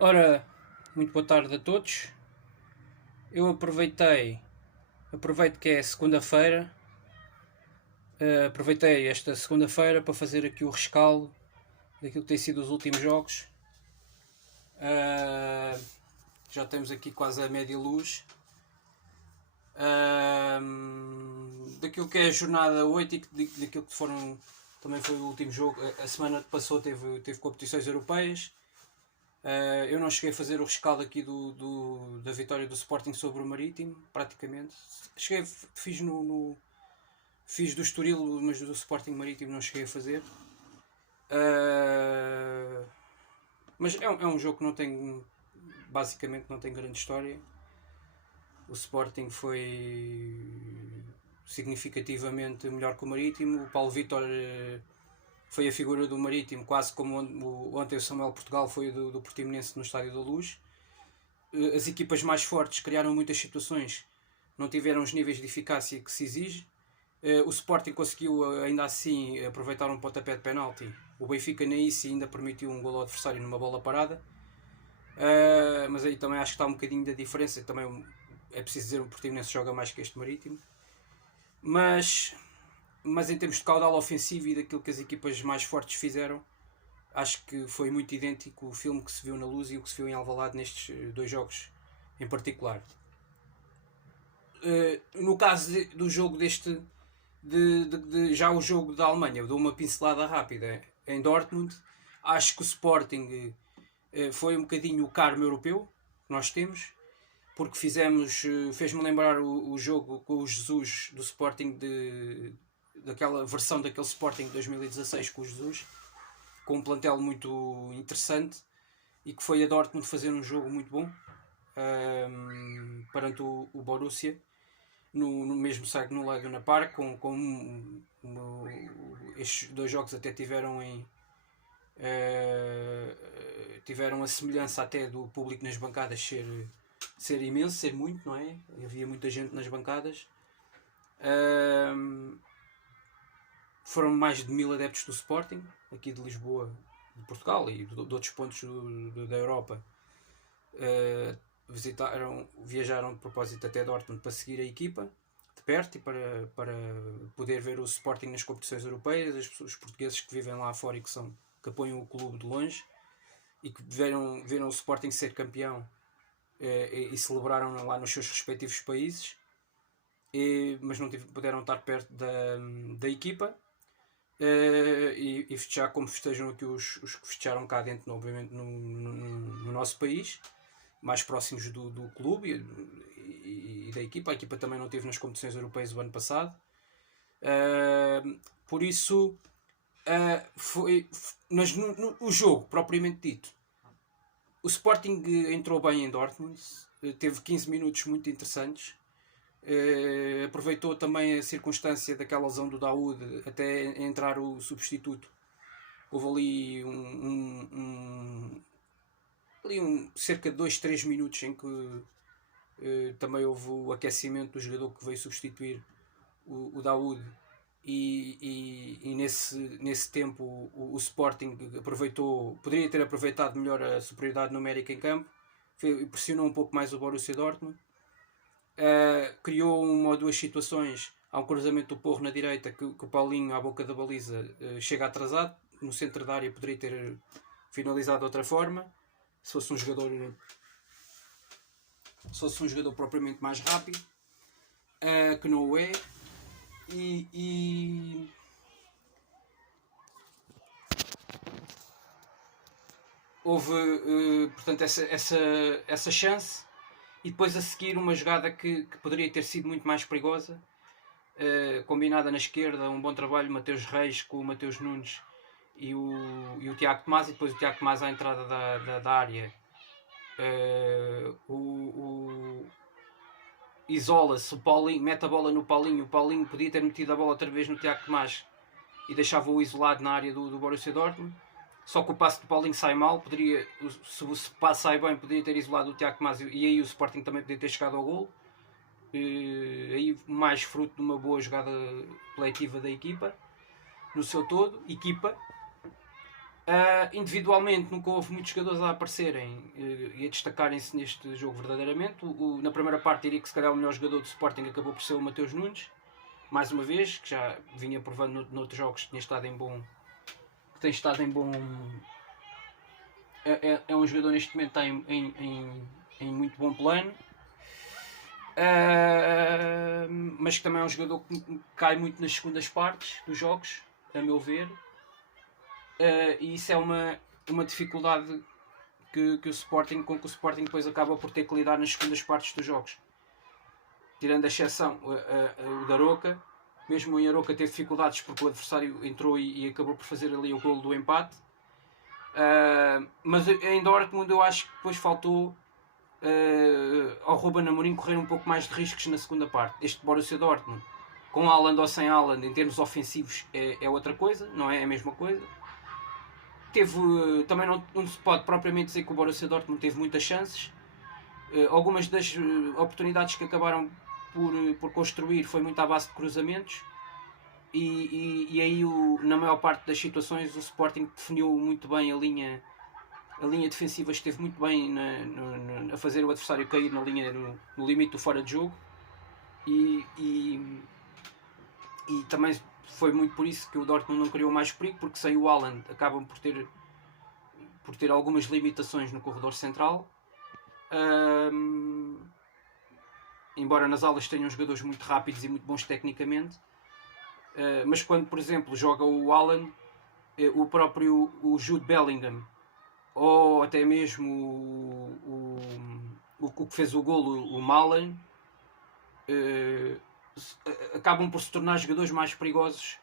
Ora, muito boa tarde a todos. Eu aproveito que é segunda-feira, aproveitei esta segunda-feira para fazer aqui o rescaldo daquilo que tem sido os últimos jogos. Uh, já temos aqui quase a média luz. Daquilo que é a jornada 8 e daquilo que também foi o último jogo. A semana que passou teve competições europeias. Eu não cheguei a fazer o rescaldo aqui da vitória do Sporting sobre o Marítimo, praticamente. Fiz do Estoril, mas do Sporting Marítimo não cheguei a fazer. Mas é um jogo que basicamente não tem grande história. O Sporting foi significativamente melhor que o Marítimo. O Paulo Vitor foi a figura do Marítimo, quase como ontem o Samuel Portugal foi do Portimonense no Estádio da Luz. As equipas mais fortes criaram muitas situações, não tiveram os níveis de eficácia que se exige. O Sporting conseguiu ainda assim aproveitar um pontapé de penalti. O Benfica nem isso ainda permitiu um gol ao adversário numa bola parada. Mas aí também acho que está um bocadinho da diferença. Também é preciso dizer que o Portimonense joga mais que este Marítimo. Mas em termos de caudal ofensivo e daquilo que as equipas mais fortes fizeram, acho que foi muito idêntico o filme que se viu na Luz e o que se viu em Alvalade nestes dois jogos em particular. No caso do jogo já o jogo da Alemanha, dou uma pincelada rápida em Dortmund. Acho que o Sporting foi um bocadinho o karma europeu que nós temos, porque fez-me lembrar o jogo com o Jesus do Sporting daquela versão daquele Sporting de 2016 com o Jesus, com um plantel muito interessante, e que foi a Dortmund fazer um jogo muito bom perante o Borussia no mesmo site no Laguna Park, estes dois jogos até tiveram a semelhança até do público nas bancadas ser imenso, ser muito, não é? Havia muita gente nas bancadas. Foram mais de 1000 adeptos do Sporting, aqui de Lisboa, de Portugal e de outros pontos da Europa. Viajaram de propósito até Dortmund para seguir a equipa de perto e para poder ver o Sporting nas competições europeias. Os portugueses que vivem lá fora que apoiam o clube de longe e que viram o Sporting ser campeão e celebraram lá nos seus respectivos países, mas não puderam estar perto da equipa e festejar como festejam aqui os que festejaram cá dentro, obviamente no nosso país, mais próximos do clube e da equipa. A equipa também não esteve nas competições europeias do ano passado. Por isso, o jogo propriamente dito, o Sporting entrou bem em Dortmund, teve 15 minutos muito interessantes. Aproveitou também a circunstância daquela lesão do Daoud até entrar o substituto. Houve ali cerca de 2-3 minutos em que também houve o aquecimento do jogador que veio substituir o Daoud, e nesse tempo o Sporting poderia ter aproveitado melhor a superioridade numérica em campo, pressionou um pouco mais o Borussia Dortmund. Criou uma ou duas situações. Há um cruzamento do Porro na direita que o Paulinho, à boca da baliza, chega atrasado. No centro da área poderia ter finalizado de outra forma, se fosse um jogador propriamente mais rápido, que não o é. Houve portanto essa chance, e depois a seguir uma jogada que poderia ter sido muito mais perigosa, combinada na esquerda, um bom trabalho de Mateus Reis com o Mateus Nunes e o Tiago Tomás, e depois o Tiago Tomás à entrada da área isola-se, o Paulinho mete a bola no Paulinho. O Paulinho podia ter metido a bola outra vez no Tiago Tomás e deixava-o isolado na área do Borussia Dortmund. Só que o passe do Paulinho sai mal. Se o passe sai bem, poderia ter isolado o Tiago Tomás, e aí o Sporting também poderia ter chegado ao gol. Aí mais fruto de uma boa jogada coletiva da equipa no seu todo. Individualmente nunca houve muitos jogadores a aparecerem e a destacarem-se neste jogo verdadeiramente. Na primeira parte diria que se calhar o melhor jogador do Sporting acabou por ser o Mateus Nunes, mais uma vez, que já vinha provando noutros jogos que tem estado em bom. É um jogador neste momento que está em muito bom plano. Mas que também é um jogador que cai muito nas segundas partes dos jogos, a meu ver. E isso é uma dificuldade com que o Sporting depois acaba por ter que lidar nas segundas partes dos jogos. Tirando a exceção o Daroca, mesmo o Daroca teve dificuldades porque o adversário entrou e acabou por fazer ali o golo do empate. Mas em Dortmund eu acho que depois faltou ao Ruben Amorim correr um pouco mais de riscos na segunda parte. Este Borussia Dortmund, com Haaland ou sem Haaland, em termos ofensivos é outra coisa, não é a mesma coisa. Também não se pode propriamente dizer que o Borussia Dortmund teve muitas chances. Algumas das oportunidades que acabaram por construir foi muito à base de cruzamentos. E aí na maior parte das situações o Sporting definiu muito bem a linha defensiva, esteve muito bem a fazer o adversário cair na linha no limite do fora de jogo e também foi muito por isso que o Dortmund não criou mais perigo, porque sem o Haaland acabam por ter algumas limitações no corredor central. Embora nas alas tenham jogadores muito rápidos e muito bons tecnicamente, mas quando, por exemplo, joga o Haaland, o próprio Jude Bellingham, ou até mesmo o que fez o golo, o Malen, acabam por se tornar jogadores mais perigosos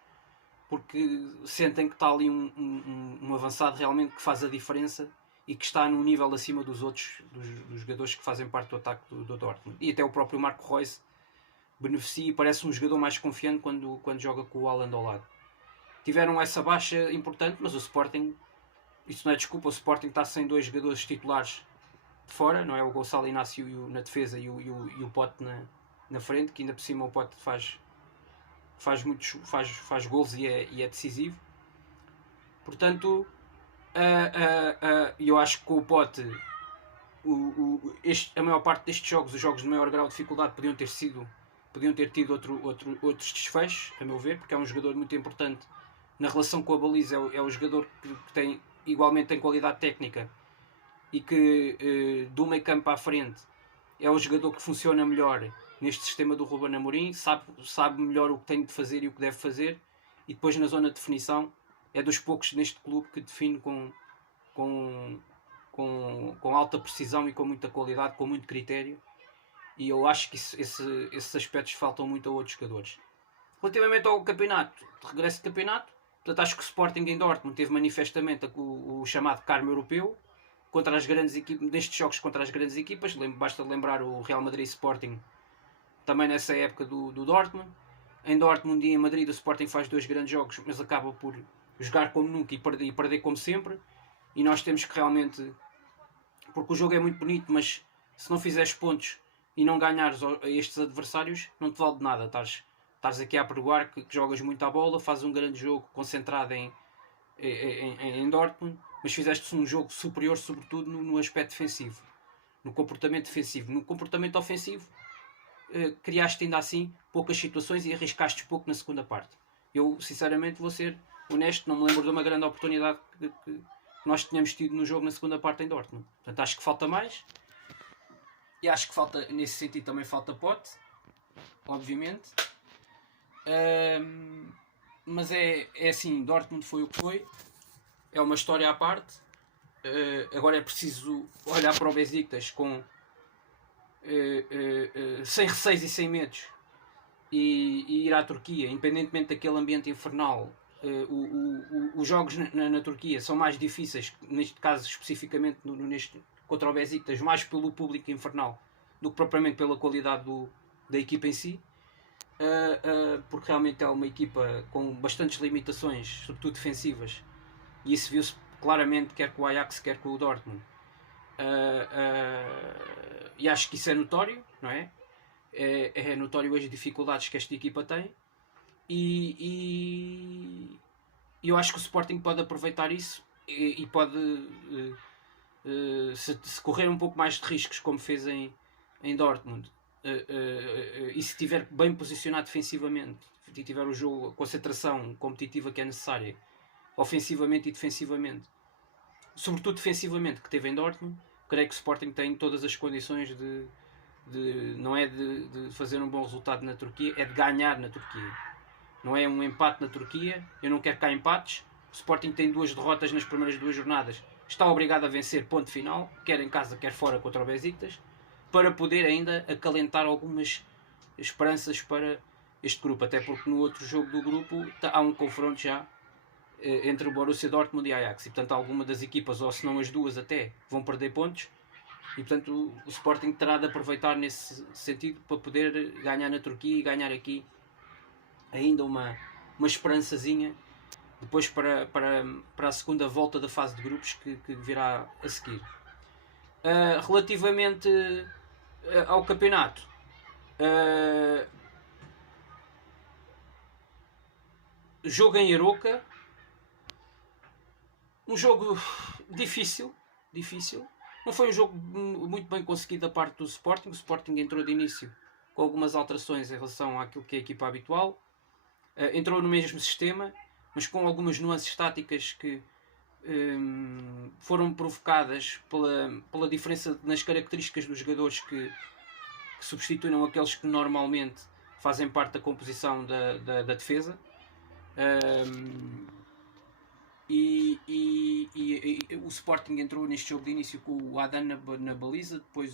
porque sentem que está ali um avançado realmente que faz a diferença e que está num nível acima dos outros dos jogadores que fazem parte do ataque do Dortmund. E até o próprio Marco Reus beneficia e parece um jogador mais confiante quando joga com o Haaland ao lado. Tiveram essa baixa importante, mas o Sporting, isso não é desculpa, o Sporting está sem dois jogadores titulares de fora, não é? O Gonçalo Inácio na defesa e o Pote na frente, que ainda por cima o Pote faz gols e é decisivo. Portanto, eu acho que com o Pote a maior parte destes jogos, os jogos de maior grau de dificuldade, podiam ter tido outros desfechos, a meu ver, porque é um jogador muito importante na relação com a baliza. É o jogador que igualmente tem qualidade técnica e que do meio campo à frente é o jogador que funciona melhor neste sistema do Ruben Amorim, sabe melhor o que tem de fazer e o que deve fazer, e depois na zona de definição é dos poucos neste clube que define com alta precisão e com muita qualidade, com muito critério, e eu acho que esses aspectos faltam muito a outros jogadores. Relativamente ao campeonato, de regresso de campeonato, portanto, acho que o Sporting em Dortmund teve manifestamente o chamado karma europeu contra as grandes equipas, nestes jogos contra as grandes equipas. Basta lembrar o Real Madrid Sporting também nessa época do Dortmund. Em Dortmund e em Madrid o Sporting faz 2 grandes jogos, mas acaba por jogar como nunca e perder como sempre. E nós temos que realmente, porque o jogo é muito bonito, mas se não fizeres pontos e não ganhares a estes adversários, não te vale de nada. Estás aqui a apregoar que jogas muito à bola, fazes um grande jogo concentrado em Dortmund, mas fizeste um jogo superior, sobretudo no aspecto defensivo, no comportamento defensivo. No comportamento ofensivo, criaste ainda assim poucas situações e arriscaste pouco na segunda parte. Eu, sinceramente, vou ser honesto, não me lembro de uma grande oportunidade que nós tínhamos tido no jogo na segunda parte em Dortmund. Portanto, acho que falta mais. E acho que falta, nesse sentido, também falta Pote, obviamente. Mas é assim, Dortmund foi o que foi. É uma história à parte. Agora é preciso olhar para o Besiktas sem receios e sem medos e ir à Turquia, independentemente daquele ambiente infernal. Os jogos na Turquia são mais difíceis, neste caso especificamente contra o Besiktas, mais pelo público infernal do que propriamente pela qualidade da equipa em si, porque realmente é uma equipa com bastantes limitações, sobretudo defensivas, e isso viu-se claramente quer com o Ajax quer com o Dortmund. E acho que isso é notório, não é? É notório as dificuldades que esta equipa tem, e eu acho que o Sporting pode aproveitar isso e pode se correr um pouco mais de riscos, como fez em Dortmund, e se estiver bem posicionado defensivamente, e tiver o jogo, a concentração competitiva que é necessária, ofensivamente e defensivamente, sobretudo defensivamente, que teve em Dortmund, creio que o Sporting tem todas as condições não é de fazer um bom resultado na Turquia, é de ganhar na Turquia. Não é um empate na Turquia, eu não quero cá empates. O Sporting tem 2 derrotas nas primeiras 2 jornadas, está obrigado a vencer, ponto final, quer em casa, quer fora contra o Besiktas, para poder ainda acalentar algumas esperanças para este grupo, até porque no outro jogo do grupo há um confronto já entre o Borussia Dortmund e Ajax, e portanto alguma das equipas, ou se não as duas até, vão perder pontos, e portanto o Sporting terá de aproveitar nesse sentido para poder ganhar na Turquia e ganhar aqui ainda uma esperançazinha depois para a segunda volta da fase de grupos que virá a seguir. Relativamente ao campeonato, jogo em Aroca, um jogo difícil. Não foi um jogo muito bem conseguido da parte do Sporting. O Sporting entrou de início com algumas alterações em relação àquilo que é a equipa habitual. Entrou no mesmo sistema, mas com algumas nuances táticas que foram provocadas pela diferença nas características dos jogadores que substituíram aqueles que normalmente fazem parte da composição da defesa. E o Sporting entrou neste jogo de início com o Adan na baliza, depois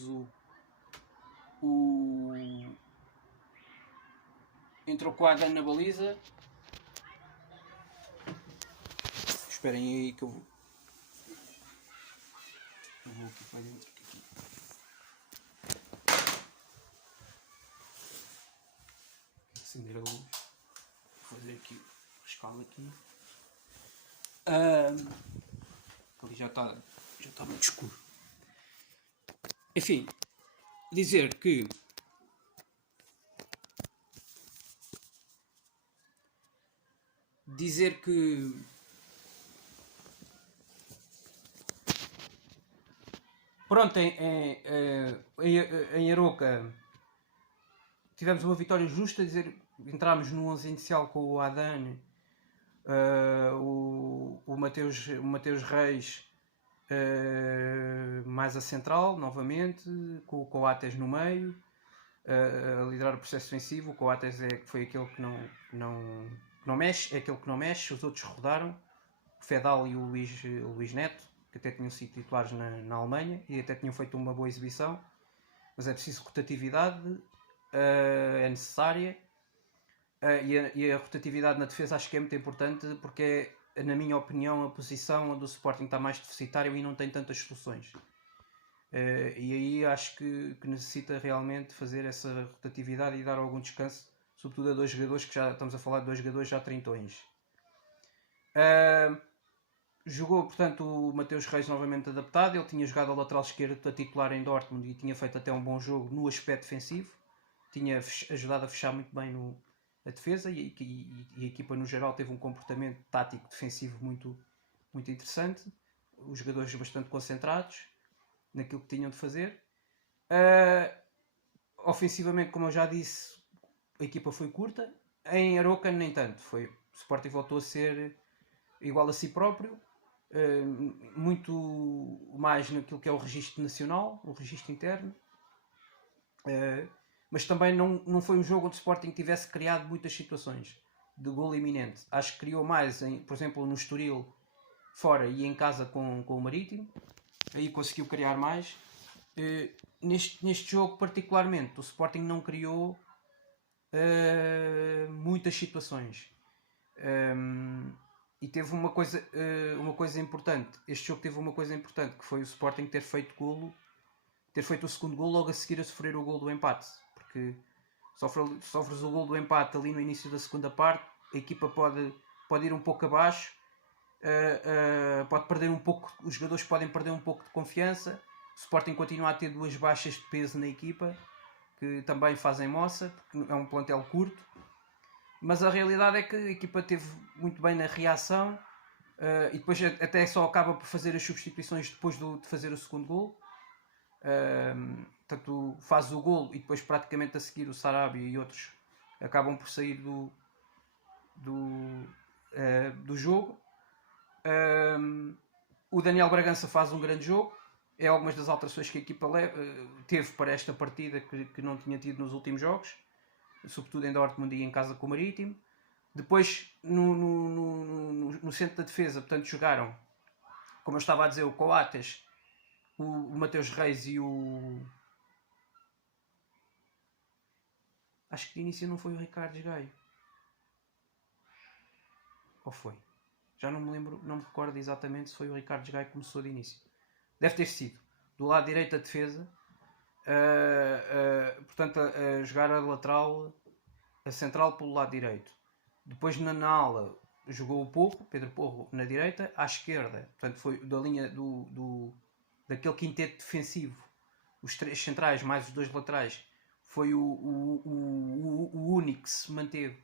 entrou com o Adan na baliza. Esperem aí que eu vou aqui para dentro. Acender a luz. Vou fazer aqui a escala aqui. Ali já está muito escuro. Enfim, dizer que pronto, em Aroca tivemos uma vitória justa, entramos no 11 inicial com o Adan, o Mateus Reis mais a central, novamente, com o Coates no meio, a liderar o processo defensivo. O Coates foi aquele que não mexe, é aquele que não mexe, os outros rodaram, o Fedal e o Luís Neto, que até tinham sido titulares na Alemanha e até tinham feito uma boa exibição, mas é preciso rotatividade, é necessária, e a rotatividade na defesa acho que é muito importante, porque é, na minha opinião, a posição onde o Sporting está mais deficitário e não tem tantas soluções. E aí acho que necessita realmente fazer essa rotatividade e dar algum descanso, sobretudo a 2 jogadores, que já estamos a falar de 2 jogadores já trintões. Jogou, portanto, o Mateus Reis novamente adaptado. Ele tinha jogado a lateral esquerdo a titular em Dortmund e tinha feito até um bom jogo no aspecto defensivo. Tinha ajudado a fechar muito bem a defesa, e a equipa no geral teve um comportamento tático defensivo muito interessante. Os jogadores bastante concentrados naquilo que tinham de fazer. Ofensivamente, como eu já disse, a equipa foi curta. Em Aroca nem tanto. O Sporting voltou a ser igual a si próprio, muito mais naquilo que é o registro nacional, o registro interno, mas também não foi um jogo onde o Sporting tivesse criado muitas situações de golo iminente. Acho que criou mais, por exemplo, no Estoril fora e em casa com o Marítimo, aí conseguiu criar mais. Neste jogo particularmente o Sporting não criou muitas situações. E teve uma coisa importante. Este jogo teve uma coisa importante, que foi o Sporting ter feito o segundo golo logo a seguir a sofrer o golo do empate. Porque sofres o golo do empate ali no início da segunda parte, a equipa pode ir um pouco abaixo, pode perder um pouco, os jogadores podem perder um pouco de confiança. O Sporting continua a ter 2 baixas de peso na equipa, que também fazem moça, porque é um plantel curto. Mas a realidade é que a equipa esteve muito bem na reação, e depois até só acaba por fazer as substituições depois de fazer o segundo gol. Portanto, faz o gol e depois praticamente a seguir o Sarabia e outros acabam por sair do jogo. O Daniel Bragança faz um grande jogo. É algumas das alterações que a equipa teve para esta partida que não tinha tido nos últimos jogos, sobretudo em Dortmund e em casa com o Marítimo. Depois, no centro da defesa, portanto, jogaram, como eu estava a dizer, o Coates, o Mateus Reis e o... Acho que de início não foi o Ricardo Gaio. Ou foi? Já não me lembro, não me recordo exatamente se foi o Ricardo Gaio que começou de início. Deve ter sido. Do lado direito da defesa, portanto, a jogar a lateral, a central pelo lado direito. Depois na ala jogou o Porro, Pedro Porro na direita, à esquerda, portanto foi da linha daquele quinteto defensivo, os 3 centrais mais os 2 laterais, foi o único que se manteve.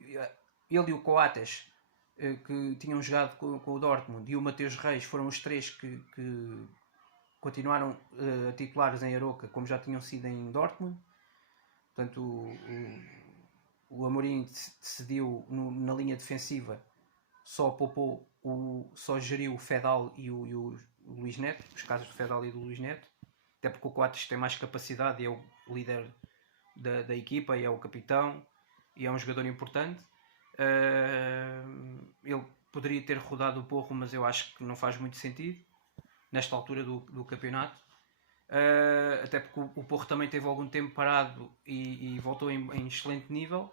Ele e o Coates, que tinham jogado com o Dortmund, e o Mateus Reis foram os 3 que continuaram titulares em Aroca, como já tinham sido em Dortmund. Portanto, o Amorim decidiu na linha defensiva, só geriu o Fedal e o Luís Neto, os casos do Fedal e do Luís Neto, até porque o Coates tem mais capacidade e é o líder da equipa e é o capitão e é um jogador importante. Ele poderia ter rodado o Porro, mas eu acho que não faz muito sentido nesta altura do campeonato. Até porque o Porro também teve algum tempo parado e voltou em excelente nível.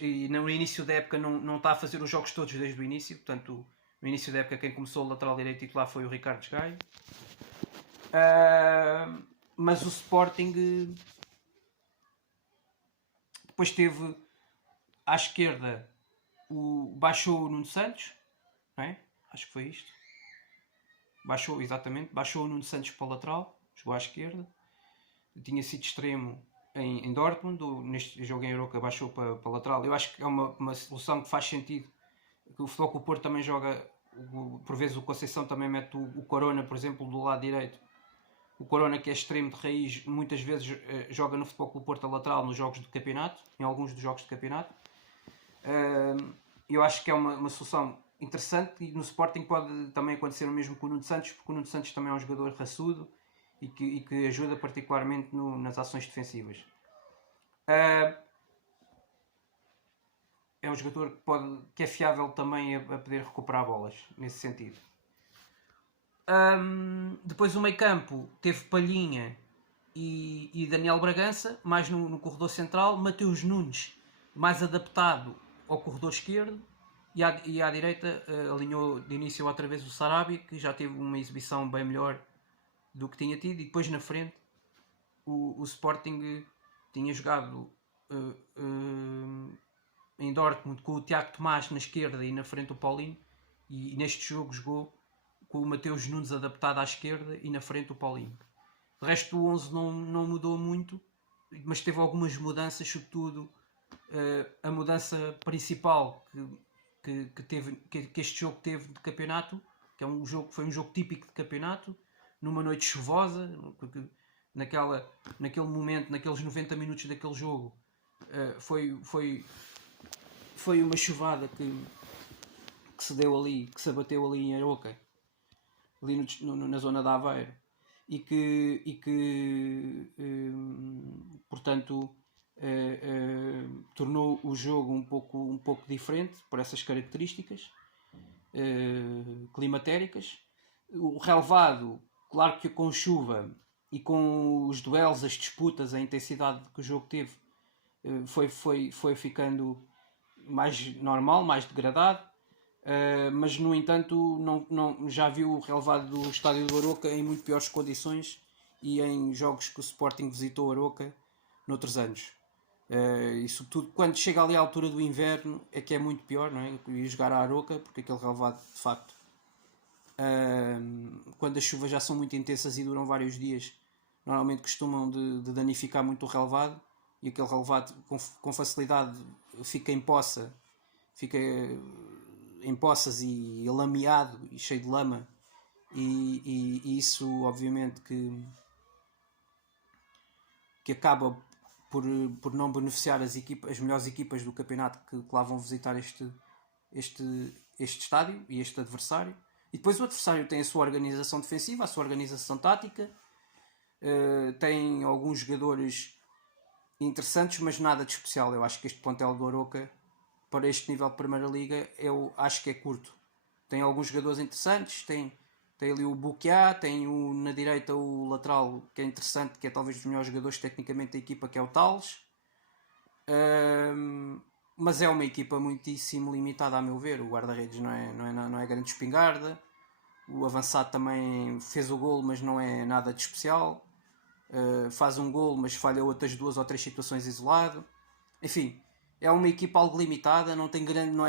E no início da época não está a fazer os jogos todos desde o início. Portanto, no início da época quem começou o lateral direito titular foi o Ricardo Gaio. Mas o Sporting depois teve à esquerda baixou o Nuno Santos, não é? Acho que foi isto. Baixou o Nuno Santos para o lateral, jogou à esquerda. Tinha sido extremo em Dortmund, neste jogo em Aroca baixou para lateral. Eu acho que é uma solução que faz sentido. O Futebol Clube do Porto também joga, por vezes o Conceição também mete o Corona, por exemplo, do lado direito. O Corona, que é extremo de raiz, muitas vezes joga no Futebol Clube do Porto a lateral nos jogos de campeonato, em alguns dos jogos de campeonato. Eu acho que é uma solução interessante, e no Sporting pode também acontecer o mesmo com o Nuno Santos, porque o Nuno Santos também é um jogador raçudo e que ajuda particularmente nas ações defensivas. É um jogador que é fiável também a poder recuperar bolas, nesse sentido. Depois o meio campo teve Palhinha e Daniel Bragança, mais no corredor central. Mateus Nunes, mais adaptado ao corredor esquerdo. E à direita alinhou de início outra vez o Sarabia, que já teve uma exibição bem melhor do que tinha tido. E depois na frente o Sporting tinha jogado em Dortmund com o Tiago Tomás na esquerda e na frente o Paulinho, e neste jogo jogou com o Mateus Nunes adaptado à esquerda e na frente o Paulinho. De resto o 11 não mudou muito, mas teve algumas mudanças, sobretudo a mudança principal que este jogo teve de campeonato, que foi um jogo típico de campeonato, numa noite chuvosa, porque naquele momento, naqueles 90 minutos daquele jogo, foi uma chuvada que se deu ali, que se abateu ali em Aroca, ali na zona de Aveiro, e que portanto tornou o jogo um pouco diferente por essas características climatéricas. O relevado, claro que com chuva e com os duelos, as disputas, a intensidade que o jogo teve, foi ficando mais normal, mais degradado. Mas no entanto já viu o relevado do estádio do Aroca em muito piores condições e em jogos que o Sporting visitou Aroca noutros anos. E sobretudo quando chega ali à altura do inverno é que é muito pior, não é? Ir jogar à Aroca, porque aquele relevado de facto, quando as chuvas já são muito intensas e duram vários dias, normalmente costumam de danificar muito o relevado, e aquele relevado com facilidade fica em poça, fica em poças e lameado e cheio de lama, e isso obviamente que acaba por não beneficiar as melhores equipas do campeonato que lá vão visitar este estádio e este adversário. E depois o adversário tem a sua organização defensiva, a sua organização tática, tem alguns jogadores interessantes, mas nada de especial. Eu acho que este plantel do Aroca, para este nível de Primeira Liga, eu acho que é curto. Tem alguns jogadores interessantes, tem ali o Buquiá, tem na direita o lateral, que é interessante, que é talvez dos melhores jogadores tecnicamente da equipa, que é o Tales. Mas é uma equipa muitíssimo limitada, a meu ver. O guarda-redes não é grande espingarda. O avançado também fez o gol, mas não é nada de especial. Faz um gol, mas falha outras 2 ou 3 situações isolado. Enfim, é uma equipa algo limitada.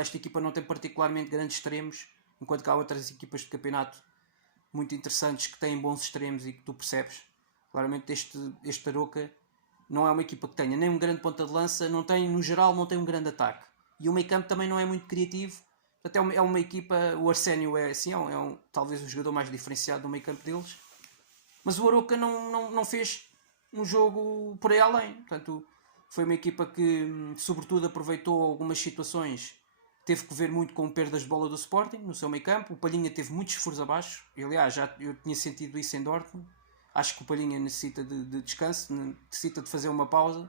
Esta equipa não tem particularmente grandes extremos, enquanto que há outras equipas de campeonato muito interessantes que têm bons extremos e que tu percebes. Claramente este Aroca não é uma equipa que tenha nem um grande ponta de lança, no geral não tem um grande ataque. E o meio campo também não é muito criativo. Portanto, é uma equipa, o Arsénio é assim, talvez o jogador mais diferenciado do meio campo deles. Mas o Aroca não fez um jogo por aí além. Portanto, foi uma equipa que, sobretudo, aproveitou algumas situações. Teve que ver muito com perdas de bola do Sporting no seu meio campo. O Palhinha teve muitos furos abaixo. E, aliás, eu tinha sentido isso em Dortmund. Acho que o Palhinha necessita de descanso, necessita de fazer uma pausa.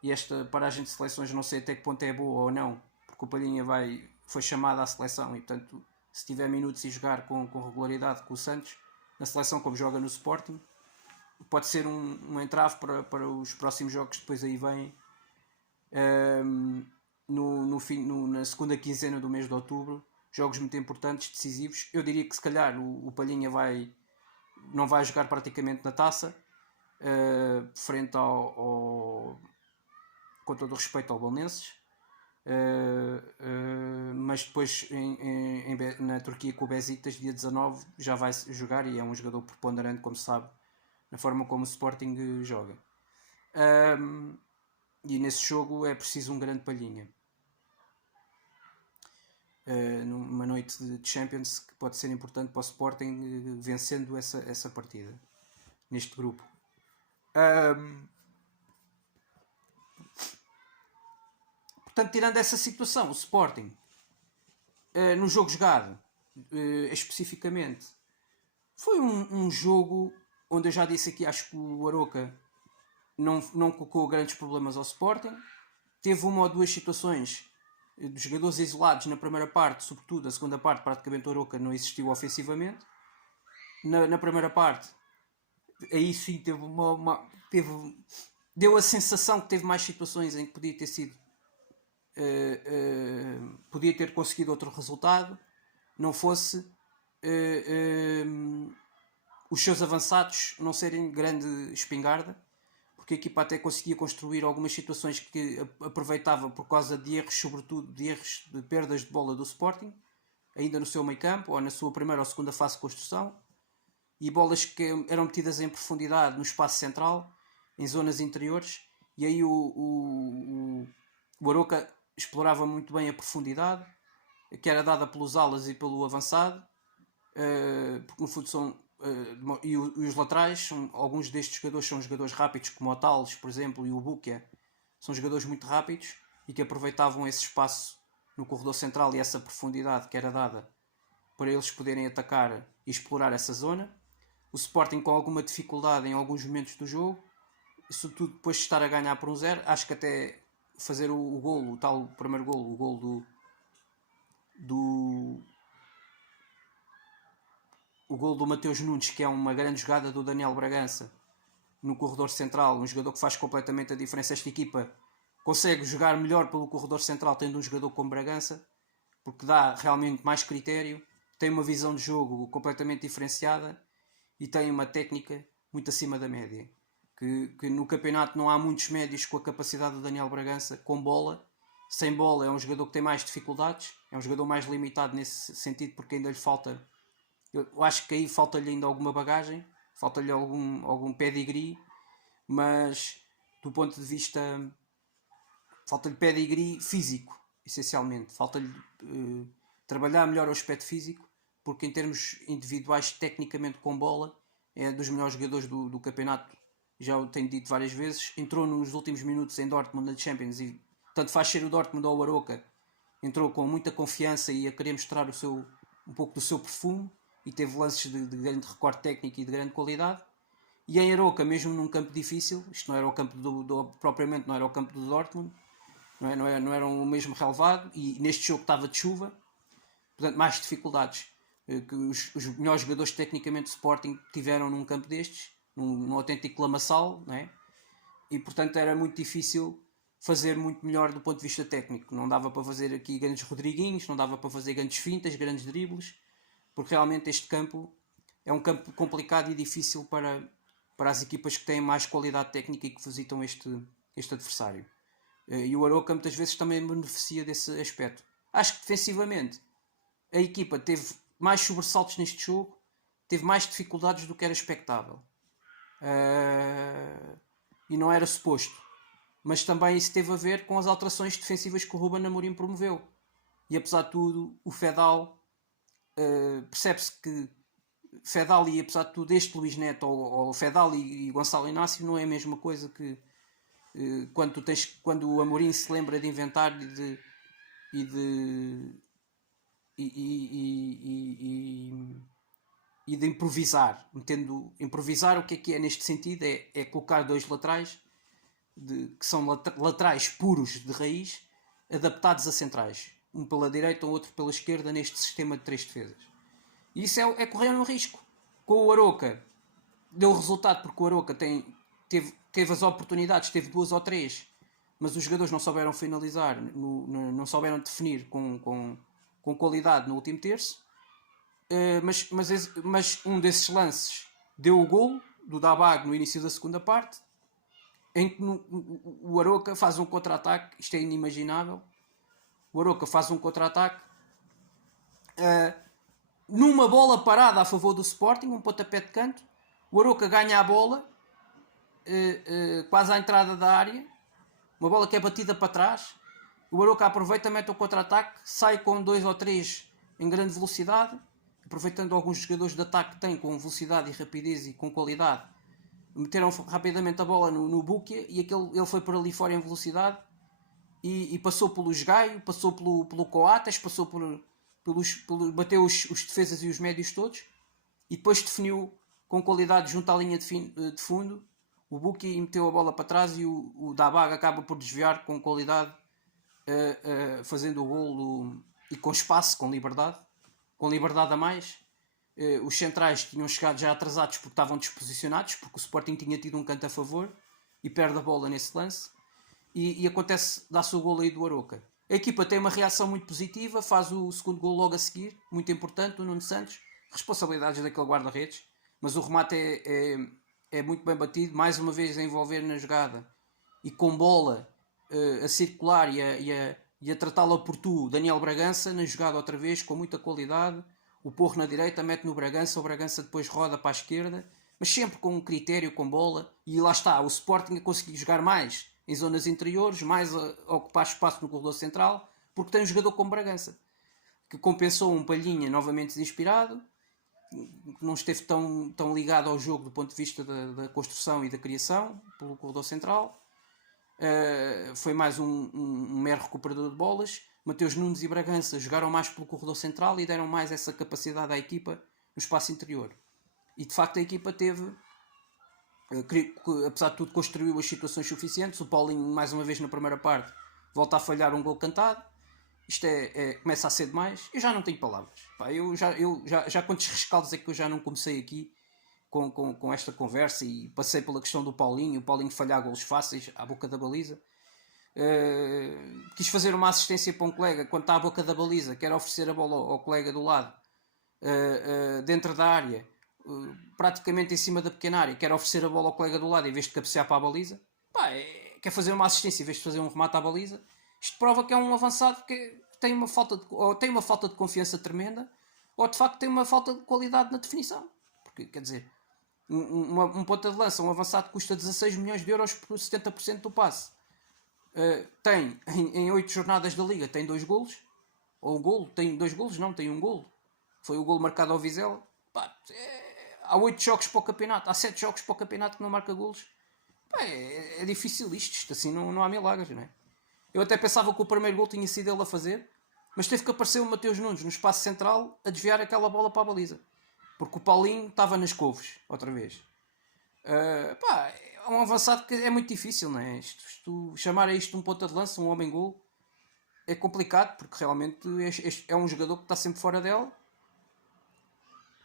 E esta paragem de seleções não sei até que ponto é boa ou não, porque o Palhinha foi chamado à seleção e, portanto, se tiver minutos e jogar com regularidade com o Santos, na seleção como joga no Sporting, pode ser um entrave para os próximos jogos que depois aí vêm. Na segunda quinzena do mês de outubro, jogos muito importantes, decisivos. Eu diria que se calhar o Palhinha não vai jogar praticamente na taça, frente com todo o respeito ao Belenenses, mas depois na Turquia com o Besiktas, dia 19, já vai jogar e é um jogador preponderante, como se sabe, na forma como o Sporting joga. E nesse jogo é preciso um grande Palhinha. Numa noite de Champions que pode ser importante para o Sporting, vencendo essa partida neste grupo. Portanto, tirando essa situação, o Sporting no jogo jogado especificamente foi um jogo onde eu já disse aqui, acho que o Aroca não colocou grandes problemas ao Sporting. Teve uma ou duas situações de jogadores isolados na primeira parte, sobretudo a segunda parte praticamente o Aroca não existiu ofensivamente. Na primeira parte aí sim deu a sensação que teve mais situações em que podia ter sido podia ter conseguido outro resultado, não fosse os seus avançados não serem grande espingarda, porque a equipa até conseguia construir algumas situações que aproveitava por causa de erros, sobretudo de erros de perdas de bola do Sporting, ainda no seu meio campo, ou na sua primeira ou segunda fase de construção, e bolas que eram metidas em profundidade no espaço central, em zonas interiores, e aí o Aroca explorava muito bem a profundidade, que era dada pelos alas e pelo avançado, porque no fundo são e os laterais, alguns destes jogadores são jogadores rápidos, como o Tales, por exemplo, e o Bukia, são jogadores muito rápidos e que aproveitavam esse espaço no corredor central e essa profundidade que era dada para eles poderem atacar e explorar essa zona. O Sporting com alguma dificuldade em alguns momentos do jogo, sobretudo depois de estar a ganhar por 1-0, acho que até fazer o golo, o tal primeiro golo, o golo o golo do Mateus Nunes, que é uma grande jogada do Daniel Bragança no corredor central, um jogador que faz completamente a diferença. Esta equipa consegue jogar melhor pelo corredor central tendo um jogador como Bragança, porque dá realmente mais critério, tem uma visão de jogo completamente diferenciada e tem uma técnica muito acima da média, que no campeonato não há muitos médios com a capacidade do Daniel Bragança com bola. Sem bola é um jogador que tem mais dificuldades, é um jogador mais limitado nesse sentido, porque ainda lhe falta, eu acho que aí falta-lhe ainda alguma bagagem, falta-lhe algum pedigree, mas do ponto de vista falta-lhe pedigree físico, essencialmente, falta-lhe trabalhar melhor o aspecto físico, porque em termos individuais, tecnicamente com bola, é dos melhores jogadores do campeonato, já o tenho dito várias vezes. Entrou nos últimos minutos em Dortmund na Champions e tanto faz ser o Dortmund ou o Aroca, entrou com muita confiança e a querer mostrar um pouco do seu perfume, e teve lances de grande recorde técnico e de grande qualidade. E em Aroca, mesmo num campo difícil, isto não era o campo propriamente não era o campo do Dortmund, não era o mesmo relevado, e neste jogo estava de chuva, portanto mais dificuldades que os melhores jogadores tecnicamente do Sporting tiveram num campo destes, num autêntico lamaçal, não é? E portanto era muito difícil fazer muito melhor do ponto de vista técnico. Não dava para fazer aqui grandes Rodriguinhos, não dava para fazer grandes fintas, grandes dribles, porque realmente este campo é um campo complicado e difícil para as equipas que têm mais qualidade técnica e que visitam este adversário. E o Aroca muitas vezes também beneficia desse aspecto. Acho que defensivamente a equipa teve mais sobressaltos neste jogo, teve mais dificuldades do que era expectável. E não era suposto. Mas também isso teve a ver com as alterações defensivas que o Ruben Amorim promoveu. E apesar de tudo, o Fedal, percebe-se que Fedal e apesar de tudo este Luís Neto ou Fedal e Gonçalo Inácio não é a mesma coisa que quando o Amorim se lembra de inventar e de improvisar. Improvisar, o que é neste sentido? É colocar dois laterais que são laterais puros de raiz, adaptados a centrais, um pela direita ou outro pela esquerda, neste sistema de 3 defesas. E isso é correr um risco. Com o Aroca deu resultado, porque o Aroca teve as oportunidades, teve 2 ou 3, mas os jogadores não souberam finalizar, não souberam definir com qualidade no último terço. Mas um desses lances deu o golo do Dabag no início da segunda parte, em que o Aroca faz um contra-ataque. Isto é inimaginável. O Aroca faz um contra-ataque numa bola parada a favor do Sporting, um pontapé de canto. O Aroca ganha a bola quase à entrada da área, uma bola que é batida para trás. O Aroca aproveita, mete o contra-ataque, sai com 2 ou 3 em grande velocidade, aproveitando alguns jogadores de ataque que têm com velocidade e rapidez e com qualidade. Meteram rapidamente a bola no Buquia e ele foi por ali fora em velocidade e passou pelo Gaio, passou pelo Coates, passou bateu os defesas e os médios todos, e depois definiu com qualidade junto à linha de fundo o Buquia e meteu a bola para trás, e o Dabag acaba por desviar com qualidade, fazendo o golo e com espaço, com liberdade a mais. Os centrais tinham chegado já atrasados porque estavam desposicionados, porque o Sporting tinha tido um canto a favor e perde a bola nesse lance, e acontece, dá-se o golo aí do Aroca. A equipa tem uma reação muito positiva, faz o segundo golo logo a seguir, muito importante, o Nuno Santos, responsabilidades daquele guarda-redes, mas o remate é muito bem batido, mais uma vez a envolver na jogada e com bola a circular e a tratá-la por Daniel Bragança na jogada outra vez com muita qualidade. O Porro na direita, mete no Bragança, o Bragança depois roda para a esquerda, mas sempre com um critério, com bola, e lá está, o Sporting a conseguir jogar mais em zonas interiores, mais a ocupar espaço no corredor central, porque tem um jogador como Bragança, que compensou um Palhinha novamente desinspirado, que não esteve tão ligado ao jogo do ponto de vista da construção e da criação pelo corredor central. Foi mais um mero recuperador de bolas. Mateus Nunes e Bragança jogaram mais pelo corredor central e deram mais essa capacidade à equipa no espaço interior. E de facto a equipa teve, apesar de tudo, construiu as situações suficientes. O Paulinho, mais uma vez na primeira parte, volta a falhar um gol cantado. Isto começa a ser demais. Eu já não tenho palavras. Eu já quantos rescaldos é que eu já não comecei aqui com esta conversa, e passei pela questão do Paulinho. O Paulinho falhar golos fáceis à boca da baliza. Quis fazer uma assistência para um colega quando está à boca da baliza, quer oferecer a bola ao colega do lado, dentro da área, praticamente em cima da pequena área, quer oferecer a bola ao colega do lado em vez de cabecear para a baliza. Quer fazer uma assistência em vez de fazer um remate à baliza. Isto prova que é um avançado que tem uma falta de confiança tremenda, ou de facto tem uma falta de qualidade na definição. Porque, quer dizer, um ponta de lança, um avançado que custa 16 milhões de euros por 70% do passe, tem em 8 jornadas da Liga tem 2 golos, ou um golo, tem 2 golos, não, tem um golo. Foi o golo marcado ao Vizela. Pá, há 8 jogos para o campeonato, há 7 jogos para o campeonato que não marca golos. Pá, é difícil isto assim não há milagres, não é? Eu até pensava que o primeiro gol tinha sido ele a fazer, mas teve que aparecer o Mateus Nunes no espaço central a desviar aquela bola para a baliza. Porque o Paulinho estava nas couves, outra vez. Pá, é um avançado que é muito difícil, não é? Chamar a isto um ponta de lança, um homem-gol, é complicado, porque realmente é um jogador que está sempre fora dela.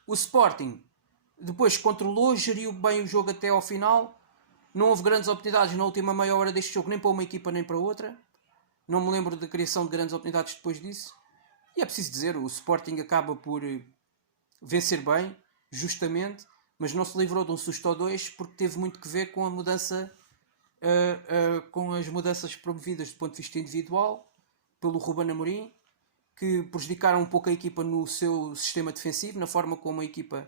O Sporting depois controlou, geriu bem o jogo até ao final. Não houve grandes oportunidades na última meia hora deste jogo, nem para uma equipa nem para outra. Não me lembro da criação de grandes oportunidades depois disso. E é preciso dizer, o Sporting acaba por vencer bem, justamente, mas não se livrou de um susto ou dois, porque teve muito que ver com a mudança, com as mudanças promovidas do ponto de vista individual pelo Ruben Amorim, que prejudicaram um pouco a equipa no seu sistema defensivo, na forma como a equipa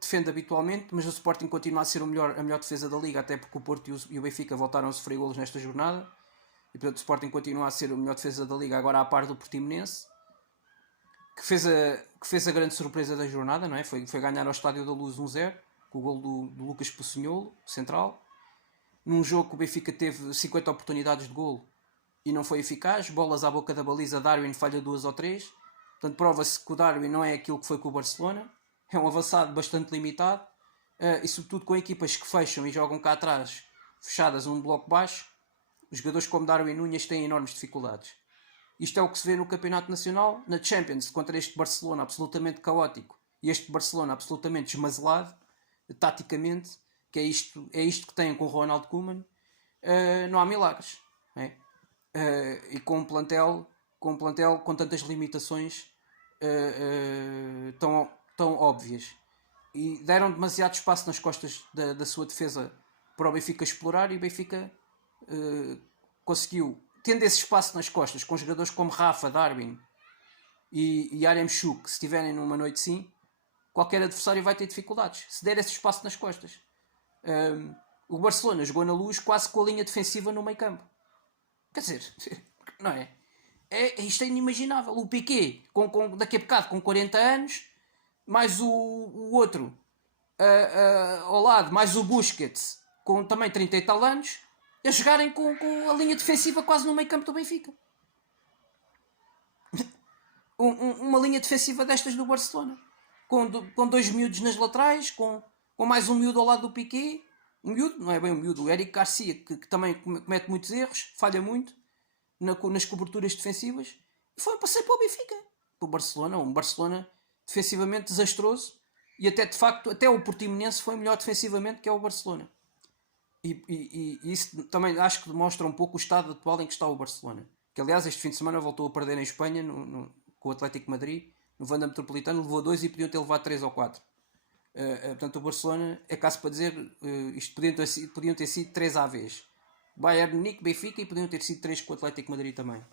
defende habitualmente, mas o Sporting continua a ser a melhor defesa da Liga, até porque o Porto e o Benfica voltaram a sofrer golos nesta jornada, e portanto o Sporting continua a ser a melhor defesa da Liga, agora à par do Portimonense, que fez a grande surpresa da jornada, não é? Foi ganhar ao Estádio da Luz 1-0, com o gol do Lucas Pocinholo, central, num jogo que o Benfica teve 50 oportunidades de golo e não foi eficaz, bolas à boca da baliza, Darwin falha 2 ou 3, portanto prova-se que o Darwin não é aquilo que foi com o Barcelona, é um avançado bastante limitado, e sobretudo com equipas que fecham e jogam cá atrás, fechadas num bloco baixo, os jogadores como Darwin Núñez têm enormes dificuldades. Isto é o que se vê no Campeonato Nacional, na Champions, contra este Barcelona absolutamente caótico e este Barcelona absolutamente esmazelado, taticamente, que é isto que têm com o Ronald Koeman, não há milagres. Não é? E com um plantel com tantas limitações tão óbvias. E deram demasiado espaço nas costas da sua defesa para o Benfica explorar, e o Benfica conseguiu, tendo esse espaço nas costas, com jogadores como Rafa, Darwin e Yaremchuk, se estiverem numa noite sim, qualquer adversário vai ter dificuldades, se der esse espaço nas costas. O Barcelona jogou na Luz quase com a linha defensiva no meio campo. Quer dizer, não é? Isto é inimaginável. O Piqué, daqui a bocado com 40 anos, mais o outro ao lado, mais o Busquets, com também 30 e tal anos, a jogarem com a linha defensiva quase no meio campo do Benfica. Uma linha defensiva destas do Barcelona, com 2 miúdos nas laterais, com mais um miúdo ao lado do Piqué. Um miúdo, não é bem um miúdo, o Eric Garcia, que também comete muitos erros, falha muito nas coberturas defensivas, e foi um passeio para o Benfica, para o Barcelona, um Barcelona defensivamente desastroso, e até de facto até o Portimonense foi melhor defensivamente que é o Barcelona, e isso também acho que demonstra um pouco o estado atual em que está o Barcelona, que aliás este fim de semana voltou a perder em Espanha com o Atlético Madrid, no Wanda Metropolitano, levou 2 e podiam ter levado 3 ou 4. Portanto o Barcelona, é caso para dizer, isto podiam ter sido 3 AVs, Bayern Munique, Benfica, e podiam ter sido 3 com o Atlético Madrid também.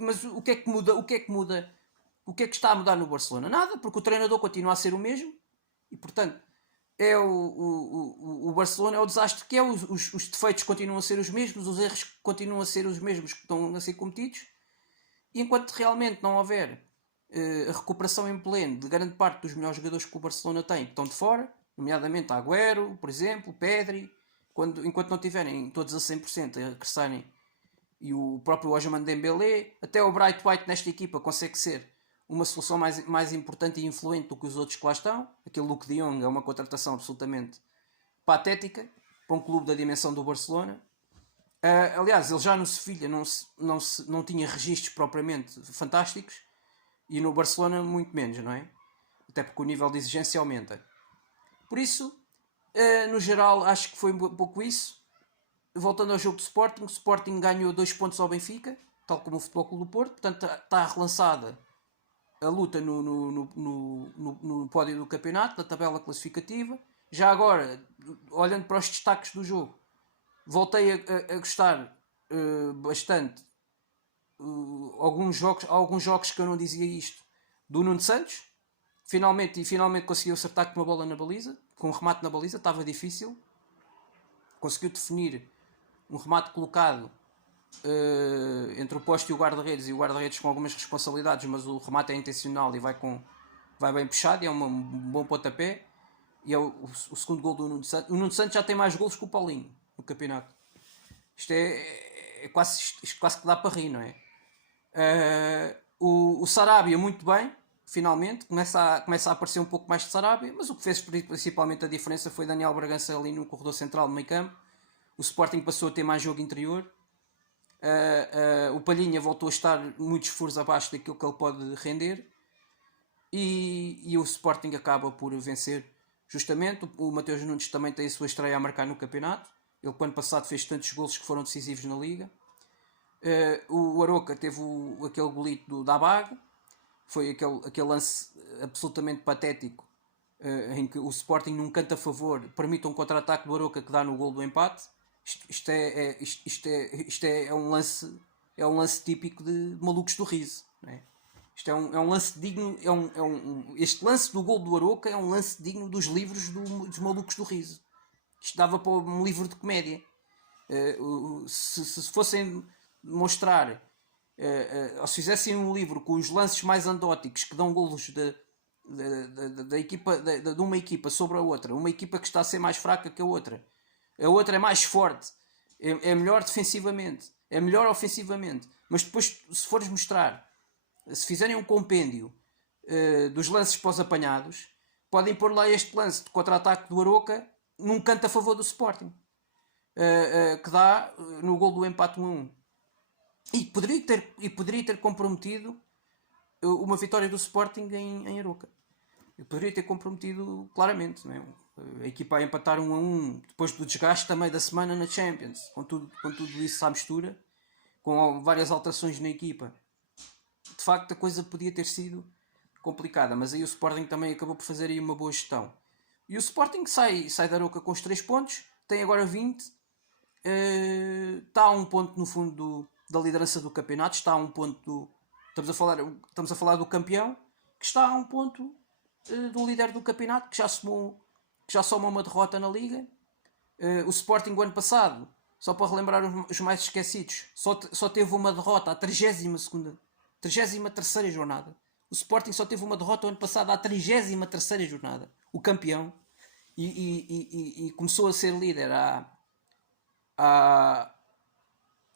Mas o que é que muda? O que é que está a mudar no Barcelona? Nada, porque o treinador continua a ser o mesmo, e portanto é o Barcelona é o desastre que é, os defeitos continuam a ser os mesmos, os erros continuam a ser os mesmos que estão a ser cometidos, e enquanto realmente não houver a recuperação em pleno de grande parte dos melhores jogadores que o Barcelona tem, que estão de fora, nomeadamente Agüero, por exemplo, Pedri, enquanto não tiverem todos a 100% a crescerem, e o próprio Ousmane Dembélé, até o Bright White nesta equipa consegue ser uma solução mais importante e influente do que os outros que lá estão. Aquele Luke de Jong é uma contratação absolutamente patética para um clube da dimensão do Barcelona. Aliás, ele já no Sevilha não tinha registros propriamente fantásticos, e no Barcelona muito menos, não é? Até porque o nível de exigência aumenta. Por isso, no geral, acho que foi um pouco isso. Voltando ao jogo do Sporting, o Sporting ganhou 2 pontos ao Benfica, tal como o Futebol Clube do Porto, portanto está relançada a luta no pódio do campeonato, na tabela classificativa. Já agora, olhando para os destaques do jogo, voltei a gostar bastante alguns jogos que eu não dizia isto, do Nuno Santos. Finalmente conseguiu acertar com uma bola na baliza, com um remate na baliza, estava difícil, conseguiu definir um remate colocado entre o poste e o guarda-redes com algumas responsabilidades, mas o remate é intencional e vai bem puxado, e é um bom pontapé. E é o segundo gol do Nuno Santos. O Nuno Santos já tem mais golos que o Paulinho no campeonato. Isto é quase que dá para rir, não é? O Sarabia muito bem, finalmente, começa a aparecer um pouco mais de Sarabia, mas o que fez principalmente a diferença foi Daniel Bragança ali no corredor central do meio campo. O Sporting passou a ter mais jogo interior. O Palhinha voltou a estar muitos furos abaixo daquilo que ele pode render, e o Sporting acaba por vencer justamente. O Mateus Nunes também tem a sua estreia a marcar no campeonato. Ele, ano passado, fez tantos golos que foram decisivos na Liga. O Aroca teve aquele golito da Abago, foi aquele lance absolutamente patético, em que o Sporting, num canto a favor, permite um contra-ataque do Aroca que dá no gol do empate. Isto é um lance típico de malucos do riso, não é? Isto é um lance digno. Este lance do gol do Aroca é um lance digno dos livros dos malucos do riso. Isto dava para um livro de comédia. Se fossem mostrar, ou se fizessem um livro com os lances mais andóticos que dão golos de uma equipa sobre a outra, uma equipa que está a ser mais fraca que a outra é mais forte, é melhor defensivamente, é melhor ofensivamente, mas depois, se fores mostrar, se fizerem um compêndio dos lances pós apanhados, podem pôr lá este lance de contra-ataque do Aroca num canto a favor do Sporting, que dá no gol do empate 1-1, e poderia ter comprometido uma vitória do Sporting em Aroca. Poderia ter comprometido claramente, não é? A equipa a empatar 1-1 depois do desgaste também da semana na Champions, com tudo isso à mistura, com várias alterações na equipa. De facto, a coisa podia ter sido complicada, mas aí o Sporting também acabou por fazer aí uma boa gestão. E o Sporting sai da Aroca com os 3 pontos, tem agora 20, está a um ponto no fundo da liderança do campeonato, está a um ponto estamos a falar do campeão, que está a um ponto do líder do campeonato, que já soma uma derrota na Liga. O Sporting, o ano passado, só para relembrar os mais esquecidos, só teve uma derrota à 33ª jornada. O Sporting só teve uma derrota o ano passado à 33ª jornada. O campeão. E começou a ser líder à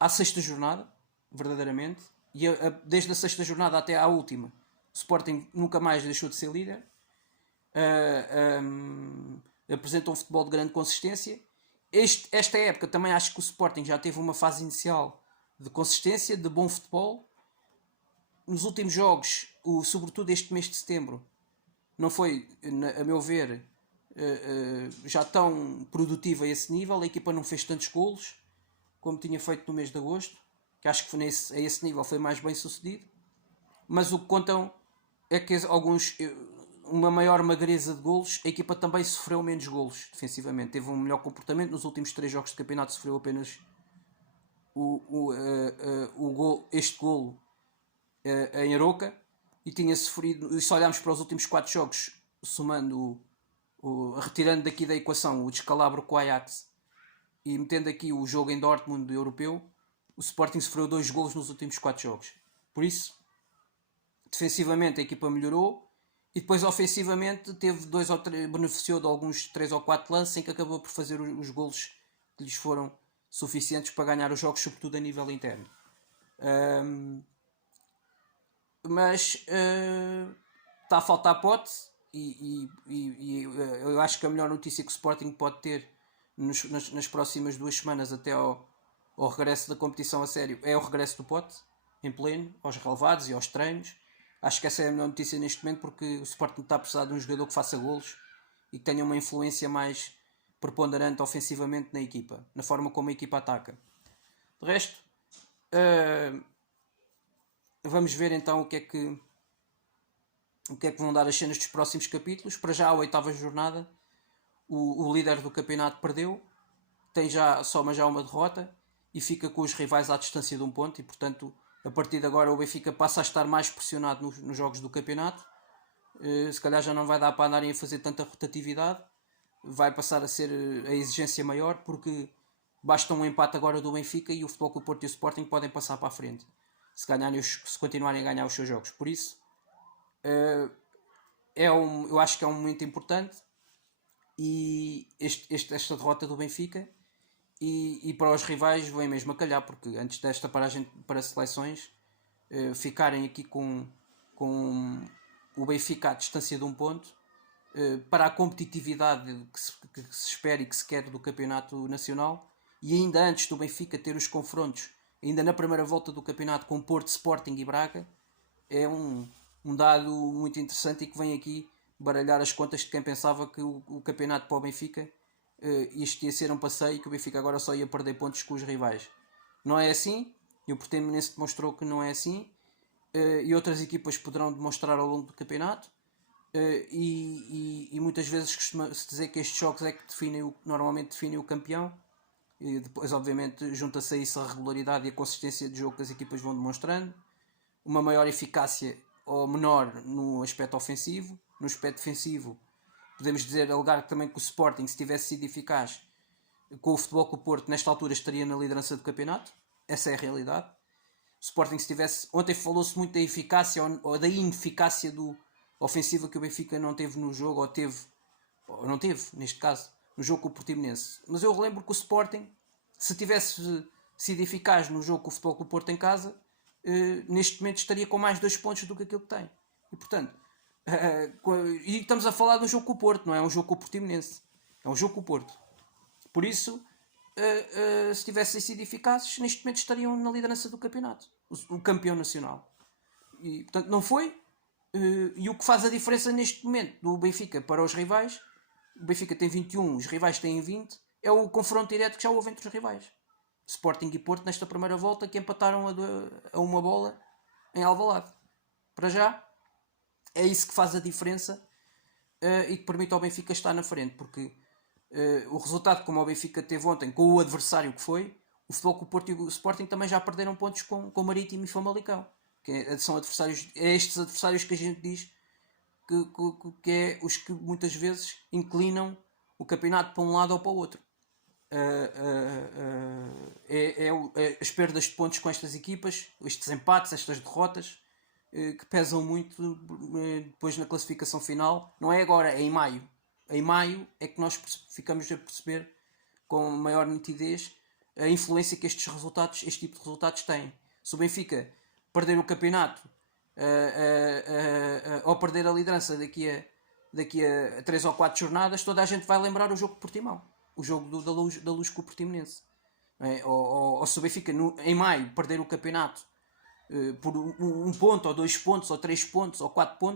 6ª jornada, verdadeiramente. E desde a 6ª jornada até à última, o Sporting nunca mais deixou de ser líder. Apresenta um futebol de grande consistência. Esta época também acho que o Sporting já teve uma fase inicial de consistência, de bom futebol. Nos últimos jogos, sobretudo este mês de setembro, não foi, a meu ver, já tão produtiva a esse nível. A equipa não fez tantos golos como tinha feito no mês de agosto, que acho que a esse nível foi mais bem sucedido. Mas o que contam é que uma maior magreza de golos, a equipa também sofreu menos golos defensivamente, teve um melhor comportamento. Nos últimos 3 jogos de campeonato sofreu apenas este golo em Aroca, e tinha sofrido, e se olharmos para os últimos 4 jogos, somando retirando daqui da equação o descalabro com o Ajax e metendo aqui o jogo em Dortmund europeu, o Sporting sofreu 2 golos nos últimos 4 jogos. Por isso, defensivamente a equipa melhorou, e depois ofensivamente beneficiou de alguns 3 ou 4 lances em que acabou por fazer os golos que lhes foram suficientes para ganhar os jogos, sobretudo a nível interno. Mas está a faltar pote, e eu acho que a melhor notícia que o Sporting pode ter nas próximas 2 semanas até ao regresso da competição a sério é o regresso do pote em pleno, aos relevados e aos treinos. Acho que essa é a melhor notícia neste momento, porque o Sporting está a precisar de um jogador que faça golos e que tenha uma influência mais preponderante ofensivamente na equipa, na forma como a equipa ataca. De resto, vamos ver então o que é que vão dar as cenas dos próximos capítulos. Para já, a 8ª jornada, o líder do campeonato perdeu, soma já uma derrota e fica com os rivais à distância de 1 ponto, e portanto, a partir de agora o Benfica passa a estar mais pressionado nos jogos do campeonato. Se calhar já não vai dar para andarem a fazer tanta rotatividade, vai passar a ser a exigência maior, porque basta um empate agora do Benfica e o Futebol Clube do Porto e o Sporting podem passar para a frente se continuarem a ganhar os seus jogos. Por isso, eu acho que é um momento importante, e esta derrota do Benfica, e para os rivais vem mesmo a calhar, porque antes desta paragem para seleções, ficarem aqui com o Benfica à distância de um ponto, para a competitividade que se espera e que se quer do campeonato nacional, e ainda antes do Benfica ter os confrontos, ainda na primeira volta do campeonato, com Porto, Sporting e Braga, é um dado muito interessante, e que vem aqui baralhar as contas de quem pensava que o campeonato para o Benfica, isto ia ser um passeio, que o Benfica agora só ia perder pontos com os rivais. Não é assim, e o Portimonense demonstrou que não é assim, e outras equipas poderão demonstrar ao longo do campeonato, e muitas vezes costuma-se dizer que estes jogos é que normalmente definem o campeão, e depois obviamente junta-se a isso a regularidade e a consistência de jogo que as equipas vão demonstrando, uma maior eficácia ou menor no aspecto ofensivo. No aspecto defensivo, podemos alegar também que o Sporting, se tivesse sido eficaz com o Futebol Clube do Porto, nesta altura estaria na liderança do campeonato. Essa é a realidade. O Sporting, se tivesse... Ontem falou-se muito da eficácia ou da ineficácia ofensiva que o Benfica não teve no jogo, ou não teve, neste caso, no jogo com o Portimonense. Mas eu relembro que o Sporting, se tivesse sido eficaz no jogo com o Futebol Clube do Porto em casa, neste momento estaria com mais 2 pontos do que aquilo que tem. E portanto, e estamos a falar de um jogo com o Porto, não é um jogo com o Portimonense, é um jogo com o Porto. Por isso, se tivessem sido eficazes, neste momento estariam na liderança do campeonato, o campeão nacional. E portanto não foi. E o que faz a diferença neste momento do Benfica para os rivais, o Benfica tem 21, os rivais têm 20, é o confronto direto que já houve entre os rivais. Sporting e Porto nesta primeira volta, que empataram a uma bola em Alvalade. Para já, é isso que faz a diferença, e que permite ao Benfica estar na frente, porque o resultado como o Benfica teve ontem, com o adversário que foi, o Futebol Clube do Porto e o Sporting também já perderam pontos com o Marítimo e Famalicão, que são adversários, estes adversários que a gente diz que é os que muitas vezes inclinam o campeonato para um lado ou para o outro. As perdas de pontos com estas equipas, estes empates, estas derrotas, que pesam muito depois na classificação final. Não é agora, é em maio. Em maio é que nós ficamos a perceber com maior nitidez a influência que este tipo de resultados têm. Se o Benfica perder o campeonato, ou perder a liderança daqui a 3 ou 4 jornadas, toda a gente vai lembrar o jogo de Portimão, o jogo da Luz com o Portimonense. Ou se o Benfica em maio perder o campeonato por 1 ponto, ou 2 pontos, ou 3 pontos, ou 4 pontos,